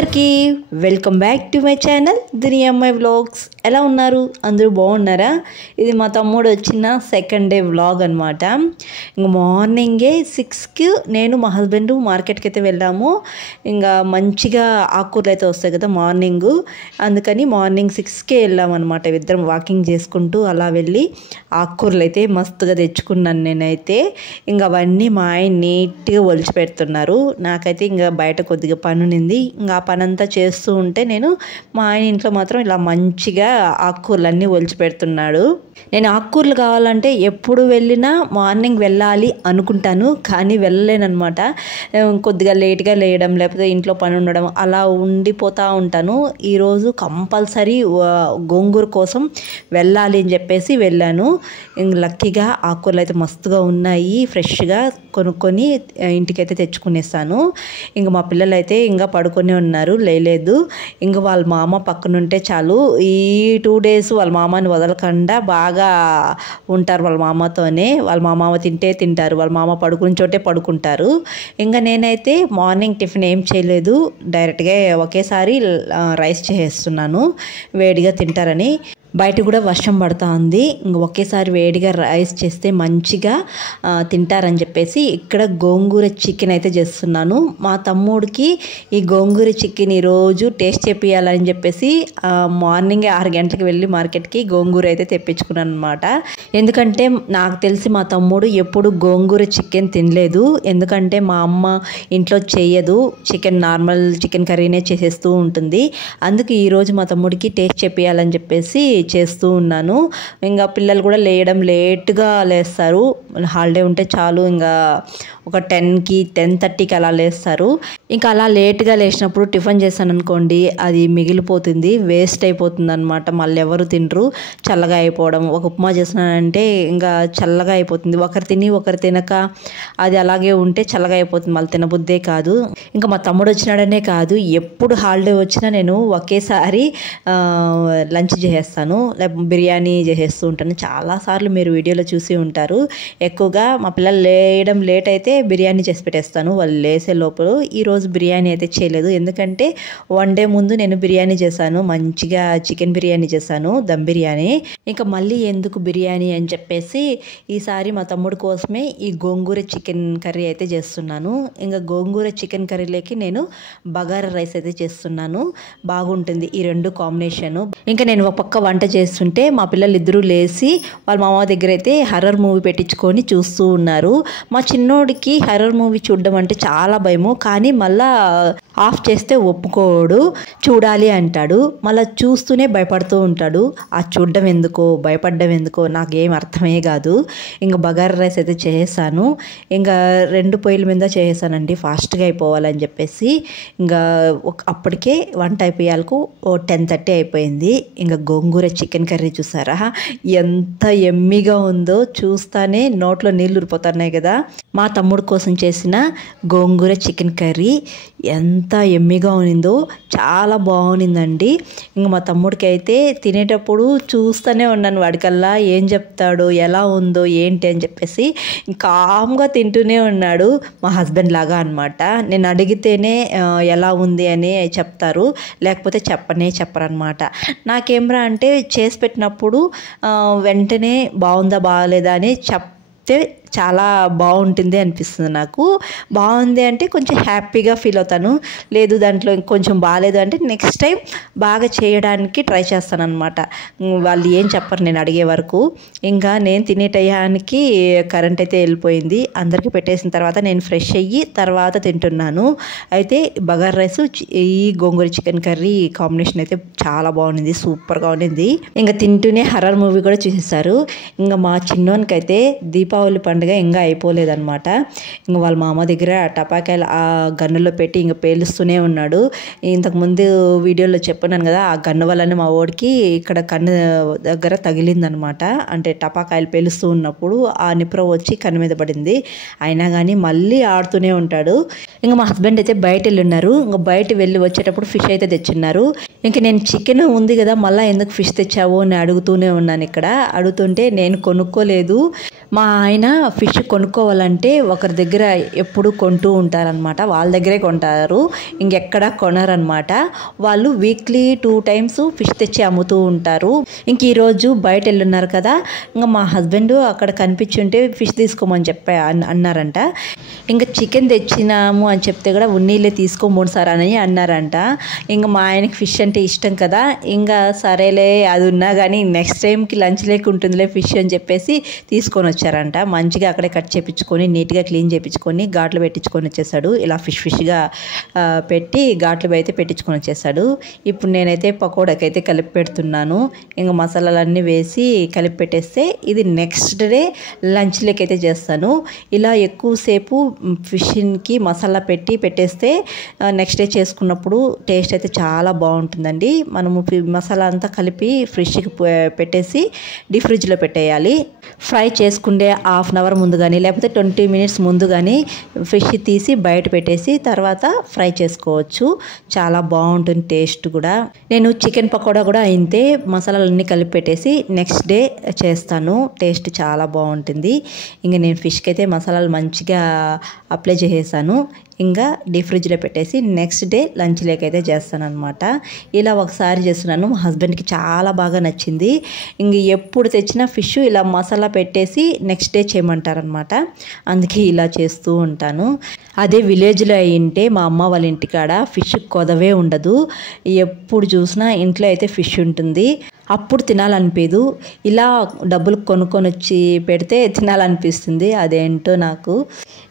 అందరికీ welcome back to my channel దునియా అమ్మాయి vlogs. ఎలా ఉన్నారు? అందరూ బాగున్నారా? ఇది మా తమ్ముడు వచ్చిన సెకండ్ డే వ్లాగ్ అనమాట. ఇంక మార్నింగే 6కి నేను మా హస్బెండ్ మార్కెట్కి అయితే వెళ్ళాము. ఇంకా మంచిగా ఆకుకూరలు అయితే వస్తాయి కదా మార్నింగ్, అందుకని మార్నింగ్ 6కే వెళ్ళామన్నమాట. ఇద్దరం వాకింగ్ చేసుకుంటూ అలా వెళ్ళి ఆకుకూరలు అయితే మస్తుగా తెచ్చుకున్నాను నేనైతే. ఇంకా అవన్నీ మా ఆయన నీట్గా ఒలిచి పెడుతున్నారు. నాకైతే ఇంకా బయట కొద్దిగా పని ఉన్నింది. ఇంకా ఆ పని అంతా చేస్తూ ఉంటే నేను మా ఆయన ఇంట్లో మాత్రం ఇలా మంచిగా ఆకుకూరలన్నీ ఒలిచి పెడుతున్నాడు. నేను ఆకుకూరలు కావాలంటే ఎప్పుడు వెళ్ళినా మార్నింగ్ వెళ్ళాలి అనుకుంటాను, కానీ వెళ్ళలేనమాట. కొద్దిగా లేట్గా లేయడం లేకపోతే ఇంట్లో పని ఉండడం అలా ఉండిపోతూ ఉంటాను. ఈరోజు కంపల్సరీ గోంగూర కోసం వెళ్ళాలి అని చెప్పేసి వెళ్ళాను. లక్కీగా ఆకుకూరలు అయితే మస్తుగా ఉన్నాయి. ఫ్రెష్గా కొనుక్కొని ఇంటికైతే తెచ్చుకునేస్తాను. ఇంకా మా పిల్లలు అయితే ఇంకా పడుకొని ఉన్నారు, లేలేదు. ఇంకా వాళ్ళ మామ పక్కన ఉంటే చాలు, ఈ 2 days వాళ్ళ మామని వదలకుండా బాగా ఉంటారు వాళ్ళ మామతోనే. వాళ్ళ మామ తింటారు, వాళ్ళ మామ పడుకునే చోటే పడుకుంటారు. ఇంకా నేనైతే మార్నింగ్ టిఫిన్ ఏం చేయలేదు, డైరెక్ట్గా ఒకేసారి రైస్ చేసేస్తున్నాను వేడిగా తింటారని. బయట కూడా వర్షం పడుతూ ఉంది. ఇంక ఒకేసారి వేడిగా రైస్ చేస్తే మంచిగా తింటారని చెప్పేసి ఇక్కడ గోంగూర చికెన్ అయితే చేస్తున్నాను. మా తమ్ముడికి ఈ గోంగూర చికెన్ ఈరోజు టేస్ట్ చేపియాలని చెప్పేసి మార్నింగ్ 6 గంటలకు వెళ్ళి మార్కెట్కి గోంగూర అయితే తెప్పించుకున్నాను అనమాట. ఎందుకంటే నాకు తెలిసి మా తమ్ముడు ఎప్పుడు గోంగూర చికెన్ తినలేదు. ఎందుకంటే మా అమ్మ ఇంట్లో చేయదు, నార్మల్ చికెన్ కర్రీనే చేసేస్తూ ఉంటుంది. అందుకే ఈరోజు మా తమ్ముడికి టేస్ట్ చేపియాలని చెప్పేసి చేస్తూ ఉన్నాను. ఇంకా పిల్లలు కూడా లేయడం లేట్గా లేస్తారు. హాలిడే ఉంటే చాలు ఇంకా ఒక 10కి 10:30కి అలా లేస్తారు. ఇంకా అలా లేట్గా లేచినప్పుడు టిఫిన్ చేశాను అనుకోండి, అది మిగిలిపోతుంది, వేస్ట్ అయిపోతుంది అనమాట. మళ్ళీ ఎవరు తినరు, చల్లగా అయిపోవడం. ఒక ఉప్మా చేసినానంటే ఇంకా చల్లగా అయిపోతుంది. ఒకరు తిని ఒకరు తినక అది అలాగే ఉంటే చల్లగా అయిపోతుంది, మళ్ళీ తినబుద్దే కాదు. ఇంకా మా తమ్ముడు వచ్చినాడనే కాదు, ఎప్పుడు హాలిడే వచ్చినా నేను ఒకేసారి లంచ్ చేసేస్తాను, లేకపోతే బిర్యానీ చేసేస్తూ ఉంటాను. చాలాసార్లు మీరు వీడియోలో చూసి ఉంటారు. ఎక్కువగా మా పిల్లలు లేయడం లేట్ అయితే బిర్యానీ చేసి పెట్టేస్తాను వాళ్ళు లేసే లోపల. ఈరోజు బిర్యానీ అయితే చేయలేదు, ఎందుకంటే 1 day ముందు నేను బిర్యానీ చేశాను, మంచిగా చికెన్ బిర్యానీ చేశాను, దమ్ బిర్యానీ. ఇంకా మళ్ళీ ఎందుకు బిర్యానీ అని చెప్పేసి ఈసారి మా తమ్ముడు కోసమే ఈ గోంగూర చికెన్ కర్రీ అయితే చేస్తున్నాను. ఇంకా గోంగూర చికెన్ కర్రీలోకి నేను బగారా రైస్ అయితే చేస్తున్నాను. బాగుంటుంది ఈ 2 కాంబినేషను. ఇంకా నేను ఒక పక్క వంట చేస్తుంటే మా పిల్లలు ఇద్దరూ లేచి వాళ్ళ మామ దగ్గర అయితే హర్రర్ మూవీ పెట్టించుకొని చూస్తూ ఉన్నారు. మా చిన్నోడికి హర్రర్ మూవీ చూడడం అంటే చాలా భయము, కానీ మళ్ళా ఆఫ్ చేస్తే ఒప్పుకోడు, చూడాలి అంటాడు. మళ్ళీ చూస్తూనే భయపడుతూ ఉంటాడు. ఆ చూడడం ఎందుకో భయపడడం ఎందుకో నాకేం అర్థమే కాదు. ఇంకా బగారా రైస్ అయితే చేసాను. ఇంకా 2 పొయ్యిల మీద చేసానండి, ఫాస్ట్గా అయిపోవాలని చెప్పేసి. ఇంకా అప్పటికే వంట అయిపోయాలకు 10:30 అయిపోయింది. ఇంకా గోంగూర చికెన్ కర్రీ చూసారా ఎంత ఎమ్మిగా ఉందో, చూస్తానే నోట్లో నీళ్ళు ఊరిపోతున్నాయి కదా. మా తమ్ముడు కోసం చేసిన గోంగూర చికెన్ కర్రీ ఎంత ఎమ్మిగా ఉన్నిందో, చాలా బాగుండిందండి. ఇంకా మా తమ్ముడికి అయితే తినేటప్పుడు చూస్తూనే ఉన్నాను, వాడికల్లా ఏం చెప్తాడో ఎలా ఉందో ఏంటి అని చెప్పేసి కామ్గా తింటూనే ఉన్నాడు. మా హస్బెండ్ లాగా అనమాట. నేను అడిగితేనే ఎలా ఉంది అని చెప్తారు, లేకపోతే చెప్పరనమాట. నాకేమ్రా అంటే చేసి పెట్టినప్పుడు వెంటనే బాగుందా బాగాలేదా అని చెప్తే చాలా బాగుంటుంది అనిపిస్తుంది నాకు. బాగుంది అంటే కొంచెం హ్యాపీగా ఫీల్ అవుతాను, లేదు దాంట్లో కొంచెం బాగాలేదు అంటే నెక్స్ట్ టైం బాగా చేయడానికి ట్రై చేస్తాను అనమాట. వాళ్ళు ఏం చెప్పరు నేను అడిగే వరకు. ఇంకా నేను తినే టయానికి కరెంట్ అయితే వెళ్ళిపోయింది. అందరికీ పెట్టేసిన తర్వాత నేను ఫ్రెష్ అయ్యి తర్వాత తింటున్నాను. అయితే బగారా రైస్ ఈ గోంగూర చికెన్ కర్రీ కాంబినేషన్ అయితే చాలా బాగుంది, సూపర్గా ఉండింది. ఇంకా తింటూనే హర్రర్ మూవీ కూడా చూసేసారు. ఇంకా మా చిన్నోనికి అయితే దీపావళి పండుగ ఇంకా అయిపోలేదన్నమాట. ఇంకా వాళ్ళ మామ దగ్గర టపాకాయలు ఆ గన్నులో పెట్టి ఇంకా పేలుస్తూనే ఉన్నాడు. ఇంతకుముందు వీడియోలో చెప్పినాను కదా, ఆ గన్ను వల్లనే మా ఓడికి ఇక్కడ కన్ను దగ్గర తగిలిందనమాట. అంటే టపాకాయలు పేలుస్తూ ఉన్నప్పుడు ఆ నిప్ర వచ్చి కన్ను మీద పడింది. అయినా కానీ మళ్ళీ ఆడుతూనే ఉంటాడు. ఇంకా మా హస్బెండ్ అయితే బయట వెళ్ళున్నారు. ఇంకా బయట వెళ్ళి వచ్చేటప్పుడు ఫిష్ అయితే తెచ్చున్నారు. ఇంకా నేను చికెన్ ఉంది కదా మళ్ళీ ఎందుకు ఫిష్ తెచ్చావు అని అడుగుతూనే ఉన్నాను. ఇక్కడ అడుగుతుంటే నేను కొనుక్కోలేదు, మా ఆయన ఫిష్ కొనుక్కోవాలంటే ఒకరి దగ్గర ఎప్పుడు కొంటూ ఉంటారనమాట. వాళ్ళ దగ్గరే కొంటారు, ఇంకెక్కడా కొనరనమాట. వాళ్ళు వీక్లీ 2 times ఫిష్ తెచ్చి అమ్ముతూ ఉంటారు. ఇంక ఈరోజు బయట వెళ్ళున్నారు కదా, ఇంకా మా హస్బెండ్ అక్కడ కనిపించుంటే ఫిష్ తీసుకోమని అన్నారంట. ఇంకా చికెన్ తెచ్చినాము అని చెప్తే కూడా ఉన్నీళ్ళే తీసుకోమోడు సార్ అని అన్నారంట. ఇంకా మా ఆయనకి ఫిష్ అంటే ఇష్టం కదా, ఇంకా సరేలే అది ఉన్నా కానీ నెక్స్ట్ టైంకి లంచ్ లేకుంటుందిలే ఫిష్ అని చెప్పేసి తీసుకొని వచ్చారంట. మంచిగా అక్కడే కట్ చేయించుకొని నీట్గా క్లీన్ చేయించుకొని ఘాట్లు పెట్టించుకొని వచ్చేసాడు. ఇలా ఫిష్గా పెట్టి ఘాట్లు అయితే పెట్టించుకొని వచ్చేసాడు. ఇప్పుడు నేనైతే పకోడాకైతే కలిపి పెడుతున్నాను. ఇంకా మసాలాలన్నీ వేసి కలిపి పెట్టేస్తే ఇది నెక్స్ట్ డే లంచ్లోకి అయితే చేస్తాను. ఇలా ఎక్కువసేపు ఫిష్కి మసాలా పెట్టేస్తే నెక్స్ట్ డే చేసుకున్నప్పుడు టేస్ట్ అయితే చాలా బాగుంటుందండి. మనము మసాలా అంతా కలిపి ఫ్రిడ్జ్కి పెట్టేసి డీప్ ఫ్రిడ్జ్లో పెట్టేయాలి. ఫ్రై చేసుకుంటే 1/2 hour ముందు కానీ లేకపోతే 20 minutes ముందు కానీ ఫిష్ తీసి బయట పెట్టేసి తర్వాత ఫ్రై చేసుకోవచ్చు. చాలా బాగుంటుంది టేస్ట్ కూడా. నేను చికెన్ పకోడా కూడా అయితే మసాలాలన్నీ కలిపి పెట్టేసి నెక్స్ట్ డే చేస్తాను. టేస్ట్ చాలా బాగుంటుంది. ఇంకా నేను ఫిష్కి అయితే మసాలాలు మంచిగా అప్లై చేసేసాను. ఇంకా డీప్ ఫ్రిడ్జ్లో పెట్టేసి నెక్స్ట్ డే లంచ్లోకి అయితే చేస్తాను అనమాట. ఇలా ఒకసారి చేస్తున్నాను, మా హస్బెండ్కి చాలా బాగా నచ్చింది. ఇంక ఎప్పుడు తెచ్చినా ఫిష్ ఇలా మసాలా పెట్టేసి నెక్స్ట్ డే చేయమంటారనమాట. అందుకే ఇలా చేస్తూ ఉంటాను. అదే విలేజ్లో అయింటే మా అమ్మ వాళ్ళ ఇంటికాడ ఫిష్ కొదవే ఉండదు. ఎప్పుడు చూసినా ఇంట్లో అయితే ఫిష్ ఉంటుంది. అప్పుడు తినాలనిపించదు. ఇలా డబ్బులు కొనుక్కొని వచ్చి పెడితే తినాలనిపిస్తుంది. అదేంటో నాకు.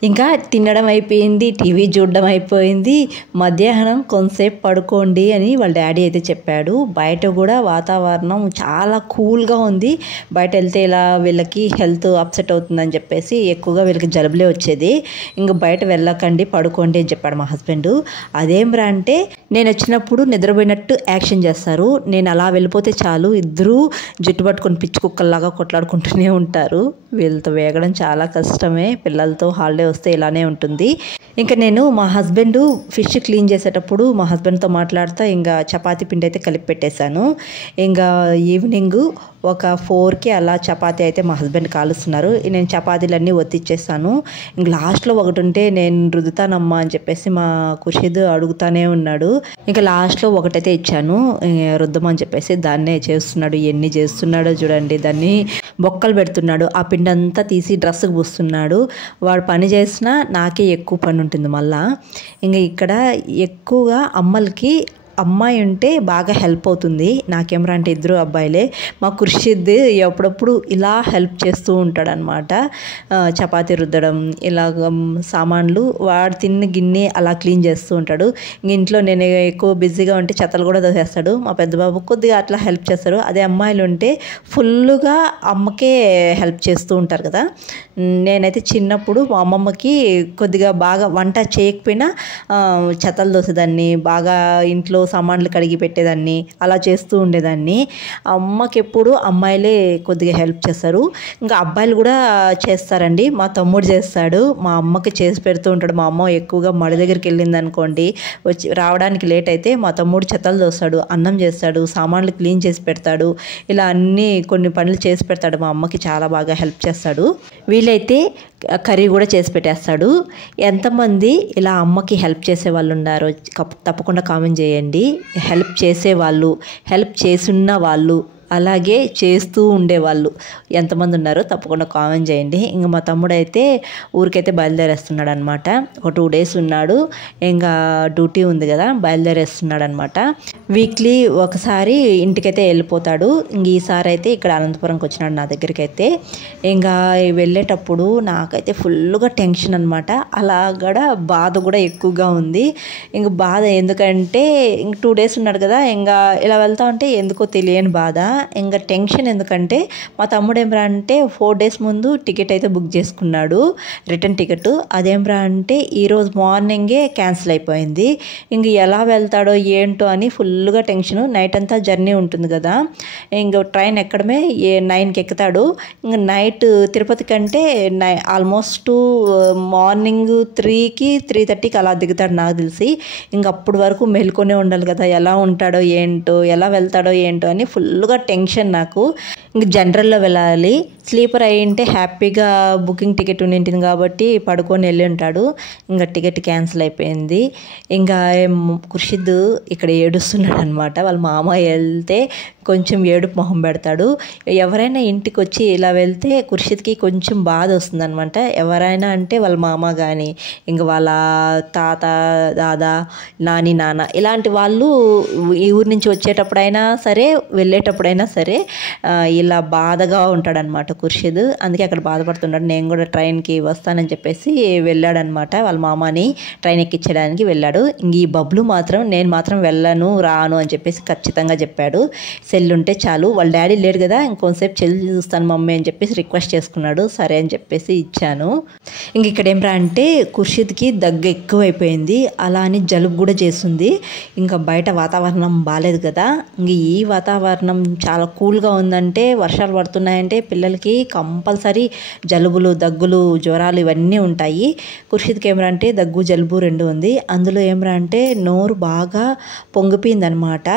ఇంకా తినడం అయిపోయింది, టీవీ చూడడం అయిపోయింది. మధ్యాహ్నం కొంతసేపు పడుకోండి అని వాళ్ళ డాడీ అయితే చెప్పాడు. బయట కూడా వాతావరణం చాలా కూల్గా ఉంది. బయట వెళ్తే ఇలా వీళ్ళకి హెల్త్ అప్సెట్ అవుతుందని చెప్పేసి ఎక్కువగా వీళ్ళకి జలుబులే వచ్చేది. ఇంకా బయట వెళ్ళకండి, పడుకోండి అని చెప్పాడు మా హస్బెండ్. అదేంరా అంటే నేను వచ్చినప్పుడు నిద్రపోయినట్టు యాక్షన్ చేస్తారు. నేను అలా వెళ్ళిపోతే చాలు, ఇద్దరూ జుట్టు పట్టుకొని పిచ్చి కుక్కల్లాగా కొట్లాడుకుంటూనే ఉంటారు. వీళ్ళతో వేగడం చాలా కష్టమే. పిల్లలతో హాలిడే వస్తే ఇలానే ఉంటుంది. ఇంకా నేను మా హస్బెండ్ ఫిష్ క్లీన్ చేసేటప్పుడు మా హస్బెండ్తో మాట్లాడుతూ ఇంకా చపాతీ పిండి అయితే కలిపి పెట్టేశాను. ఇంకా ఈవినింగ్ ఒక 4కి అలా చపాతీ అయితే మా హస్బెండ్ కాలుస్తున్నారు. నేను చపాతీలన్నీ ఒత్తిచ్చేసాను. ఇంక లాస్ట్లో ఒకటి ఉంటే నేను రుద్దుతానమ్మా అని చెప్పేసి మా ఖుషీద్ అడుగుతానే ఉన్నాడు. ఇంకా లాస్ట్లో ఒకటైతే ఇచ్చాను రుద్దమని చెప్పేసి. దాన్నే చేస్తున్నాడు. ఎన్ని చేస్తున్నాడో చూడండి. దాన్ని బొక్కలు పెడుతున్నాడు. ఆ పిండి అంతా తీసి డ్రెస్సుకు పూస్తున్నాడు. వాడు పని చేసినా నాకే ఎక్కువ పని ఉంటుంది మళ్ళా. ఇంకా ఇక్కడ ఎక్కువగా అమ్మలకి అమ్మాయి ఉంటే బాగా హెల్ప్ అవుతుంది. నాకేమరా అంటే ఇద్దరు అబ్బాయిలే. మా ఖుర్షిద్ ఎప్పుడప్పుడు ఇలా హెల్ప్ చేస్తూ ఉంటాడనమాట. చపాతీ రుద్దడం, ఇలాగ సామాన్లు వాడు తిన్న గిన్నె అలా క్లీన్ చేస్తూ ఉంటాడు. ఇంట్లో నేను ఎక్కువ బిజీగా ఉంటే చెత్తలు కూడా దోసేస్తాడు. మా పెద్ద బాబు కొద్దిగా అట్లా హెల్ప్ చేస్తారు. అదే అమ్మాయిలు ఉంటే ఫుల్గా అమ్మకే హెల్ప్ చేస్తూ ఉంటారు కదా. నేనైతే చిన్నప్పుడు మా అమ్మమ్మకి కొద్దిగా బాగా వంట చేయకపోయినా చెత్తలు దోసేదాన్ని, బాగా ఇంట్లో సామాన్లు కడిగి పెట్టేదాన్ని, అలా చేస్తూ ఉండేదాన్ని. అమ్మకి ఎప్పుడు అమ్మాయిలే కొద్దిగా హెల్ప్ చేస్తారు. ఇంకా అబ్బాయిలు కూడా చేస్తారండి. మా తమ్ముడు చేస్తాడు, మా అమ్మకి చేసి పెడుతూ ఉంటాడు. మా అమ్మ ఎక్కువగా మడి దగ్గరికి వెళ్ళింది అనుకోండి, వచ్చి రావడానికి లేట్ అయితే మా తమ్ముడు చెత్తలు దోస్తాడు, అన్నం చేస్తాడు, సామాన్లు క్లీన్ చేసి పెడతాడు. ఇలా అన్నీ కొన్ని పనులు చేసి పెడతాడు. మా అమ్మకి చాలా బాగా హెల్ప్ చేస్తాడు. వీలైతే కర్రీ కూడా చేసి పెట్టేస్తాడు. ఎంతమంది ఇలా అమ్మకి హెల్ప్ చేసే వాళ్ళు ఉన్నారో తప్పకుండా కామెంట్ చేయండి. హెల్ప్ చేసేవాళ్ళు, హెల్ప్ చేసున్న వాళ్ళు, అలాగే చేస్తూ ఉండేవాళ్ళు ఎంతమంది ఉన్నారో తప్పకుండా కామెంట్ చేయండి. ఇంకా మా తమ్ముడు అయితే ఊరికైతే బయలుదేరేస్తున్నాడు అనమాట. ఒక 2 days ఉన్నాడు. ఇంకా డ్యూటీ ఉంది కదా, బయలుదేరేస్తున్నాడు అనమాట. వీక్లీ ఒకసారి ఇంటికైతే వెళ్ళిపోతాడు. ఇంక ఈసారి అయితే ఇక్కడ అనంతపురంకి వచ్చినాడు నా దగ్గరికి అయితే. ఇంకా వెళ్ళేటప్పుడు నాకైతే ఫుల్గా టెన్షన్ అనమాట. అలాగ బాధ కూడా ఎక్కువగా ఉంది. ఇంక బాధ ఎందుకంటే ఇంక 2 days ఉన్నాడు కదా, ఇంకా ఇలా వెళ్తా ఉంటే ఎందుకో తెలియని బాధ. ఇంకా టెన్షన్ ఎందుకంటే మా తమ్ముడు ఏమ్రా అంటే 4 days ముందు టికెట్ అయితే బుక్ చేసుకున్నాడు, రిటర్న్ టికెట్. అదేమ్రా అంటే ఈరోజు మార్నింగే క్యాన్సిల్ అయిపోయింది. ఇంక ఎలా వెళ్తాడో ఏంటో అని ఫుల్గా టెన్షను. నైట్ అంతా జర్నీ ఉంటుంది కదా, ఇంక ట్రైన్ ఎక్కడమే 9కి ఎక్కుతాడు. ఇంక నైట్ తిరుపతి కంటే ఆల్మోస్ట్ మార్నింగ్ 3కి 3:30కి అలా దిగుతాడు నాకు తెలిసి. ఇంక అప్పటి వరకు మెలుకొనే ఉండాలి కదా, ఎలా ఉంటాడో ఏంటో, ఎలా వెళ్తాడో ఏంటో అని ఫుల్గా టెన్షన్ నాకు. ఇంక జనరల్లో వెళ్ళాలి, స్లీపర్ అయ్యింటే హ్యాపీగా బుకింగ్ టికెట్ ఉండింటుంది కాబట్టి పడుకొని వెళ్ళి ఉంటాడు. ఇంకా టికెట్ క్యాన్సిల్ అయిపోయింది. ఇంకా ఖుర్షిద్ ఇక్కడ ఏడుస్తున్నాడు అనమాట. వాళ్ళ మామ వెళ్తే కొంచెం ఏడుపు మొహం పెడతాడు. ఎవరైనా ఇంటికి వచ్చి ఇలా వెళ్తే ఖుర్షిద్కి కొంచెం బాధ వస్తుంది అనమాట. ఎవరైనా అంటే వాళ్ళ మామ కానీ ఇంకా వాళ్ళ తాత దాదా నాని నాన్న ఇలాంటి వాళ్ళు ఈ ఊరి నుంచి వచ్చేటప్పుడైనా సరే వెళ్ళేటప్పుడైనా సరే ఇలా బాధగా ఉంటాడనమాట ఖుర్షిద్. అందుకే అక్కడ బాధపడుతున్నాడు. నేను కూడా ట్రైన్కి వస్తానని చెప్పేసి వెళ్ళాడనమాట. వాళ్ళ మామని ట్రైన్ ఎక్కించడానికి వెళ్ళాడు. ఇంక ఈ బబ్లు మాత్రం నేను మాత్రం వెళ్ళను రాను అని చెప్పేసి ఖచ్చితంగా చెప్పాడు. సెల్ ఉంటే చాలు, వాళ్ళ డాడీ లేడు కదా, ఇంకొంతసేపు చెల్లి చూస్తాను మమ్మీ అని చెప్పేసి రిక్వెస్ట్ చేసుకున్నాడు. సరే అని చెప్పేసి ఇచ్చాను. ఇంక ఇక్కడ ఏమిరా అంటే ఖుర్షిద్కి దగ్గు ఎక్కువైపోయింది, అలా అని జలుబు కూడా చేస్తుంది. ఇంకా బయట వాతావరణం బాగాలేదు కదా, ఇంక ఈ వాతావరణం చాలా కూల్గా ఉందంటే వర్షాలు పడుతున్నాయంటే పిల్లలకి కంపల్సరీ జలుబులు దగ్గులు జ్వరాలు ఇవన్నీ ఉంటాయి. ఖుర్షిద్కి ఏమరా అంటే దగ్గు జలుబు రెండు ఉంది. అందులో ఏమరా అంటే నోరు బాగా పొంగిపోయిందనమాట.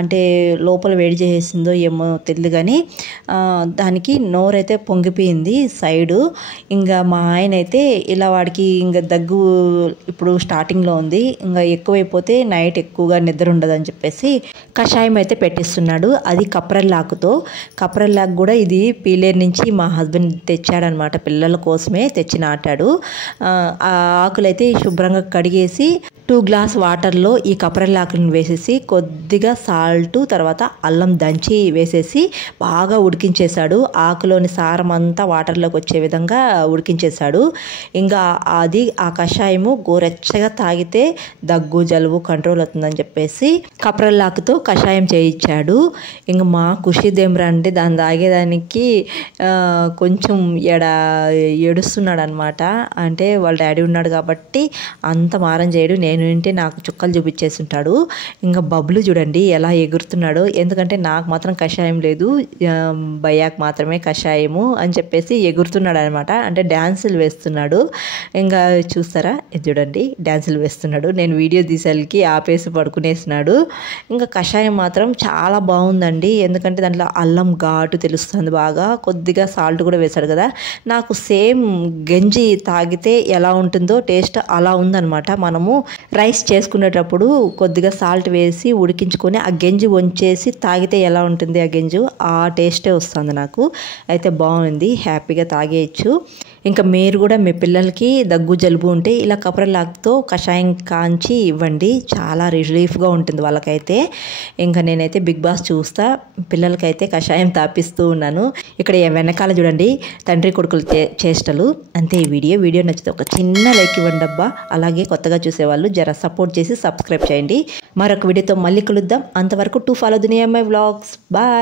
అంటే లోపల వేడి చేసిందో ఏమో తెలియదు కానీ దానికి నోరైతే పొంగిపోయింది సైడు. ఇంకా మా ఆయన అయితే ఇలా వాడికి ఇంకా దగ్గు ఇప్పుడు స్టార్టింగ్లో ఉంది, ఇంకా ఎక్కువైపోతే నైట్ ఎక్కువగా నిద్ర ఉండదని చెప్పేసి కషాయం అయితే పెట్టిస్తున్నాడు. అది కప్రల్లాకుతో. కప్రల్లాకు కూడా ఇది పీలేరు నుంచి మా హస్బెండ్ తెచ్చాడనమాట, పిల్లల కోసమే తెచ్చి నాటాడు. ఆ ఆకులైతే శుభ్రంగా కడిగేసి 2 గ్లాస్ వాటర్లో ఈ కప్రల్లాకుని వేసేసి కొద్దిగా సాల్ట్ తర్వాత అల్లం దంచి వేసేసి బాగా ఉడికించేశాడు. ఆకులోని సారం అంతా వాటర్లోకి వచ్చే విధంగా ఉడికించేశాడు. ఇంకా అది ఆ కషాయము గోరెచ్చగా తాగితే దగ్గు జలుబు కంట్రోల్ అవుతుందని చెప్పేసి కప్రల్లాకుతో కషాయం చేయించాడు. ఇంకా మా ఖుషిద్ ఏమరా అంటే దాన్ని తాగేదానికి కొంచెం ఏడుస్తున్నాడు అనమాట. అంటే వాళ్ళ డాడీ ఉన్నాడు కాబట్టి అంత మారం చేయడు. నేను ఏంటి నాకు చుక్కలు చూపించేసి ఉంటాడు. ఇంకా బబ్లు చూడండి ఎలా ఎగురుతున్నాడు. ఎందుకంటే నాకు మాత్రం కషాయం లేదు, భయ్యాకు మాత్రమే కషాయము అని చెప్పేసి ఎగురుతున్నాడు అనమాట. అంటే డ్యాన్సులు వేస్తున్నాడు. ఇంకా చూస్తారా చూడండి డ్యాన్సులు వేస్తున్నాడు. నేను వీడియో తీసేకి ఆపేసి పడుకునేసినాడు. ఇంకా కషాయం మాత్రం చాలా బాగుందండి. ఎందుకంటే దాంట్లో అల్లం ఘాటు తెలుస్తుంది బాగా, కొద్దిగా సాల్ట్ కూడా వేశాడు కదా. నాకు సేమ్ గంజి తాగితే ఎలా ఉంటుందో టేస్ట్ అలా ఉందన్నమాట. మనము రైస్ చేసుకునేటప్పుడు కొద్దిగా సాల్ట్ వేసి ఉడికించుకొని ఆ గంజి వంచేసి తాగితే ఎలా ఉంటుంది ఆ గంజు, ఆ టేస్టే వస్తుంది నాకు. అయితే బాగుంది, హ్యాపీగా తాగేయచ్చు. ఇంకా మీరు కూడా మీ పిల్లలకి దగ్గు జలుబు ఉంటే ఇలా కప్రల్లాకుతో కషాయం కాంచి ఇవ్వండి, చాలా రిలీఫ్గా ఉంటుంది వాళ్ళకైతే. ఇంకా నేనైతే బిగ్ బాస్ చూస్తా, పిల్లలకైతే కషాయం తాపిస్తూ ఉన్నాను. ఇక్కడ వెనకాల చూడండి తండ్రి కొడుకులు చేష్టలు. అంతే ఈ వీడియో నచ్చితే ఒక చిన్న లైక్ ఇవ్వండి అబ్బా. అలాగే కొత్తగా చూసేవాళ్ళు జర సపోర్ట్ చేసి సబ్స్క్రైబ్ చేయండి. మరొక వీడియోతో మళ్ళీ కలుద్దాం. అంతవరకు to follow Duniya my vlogs. Bye.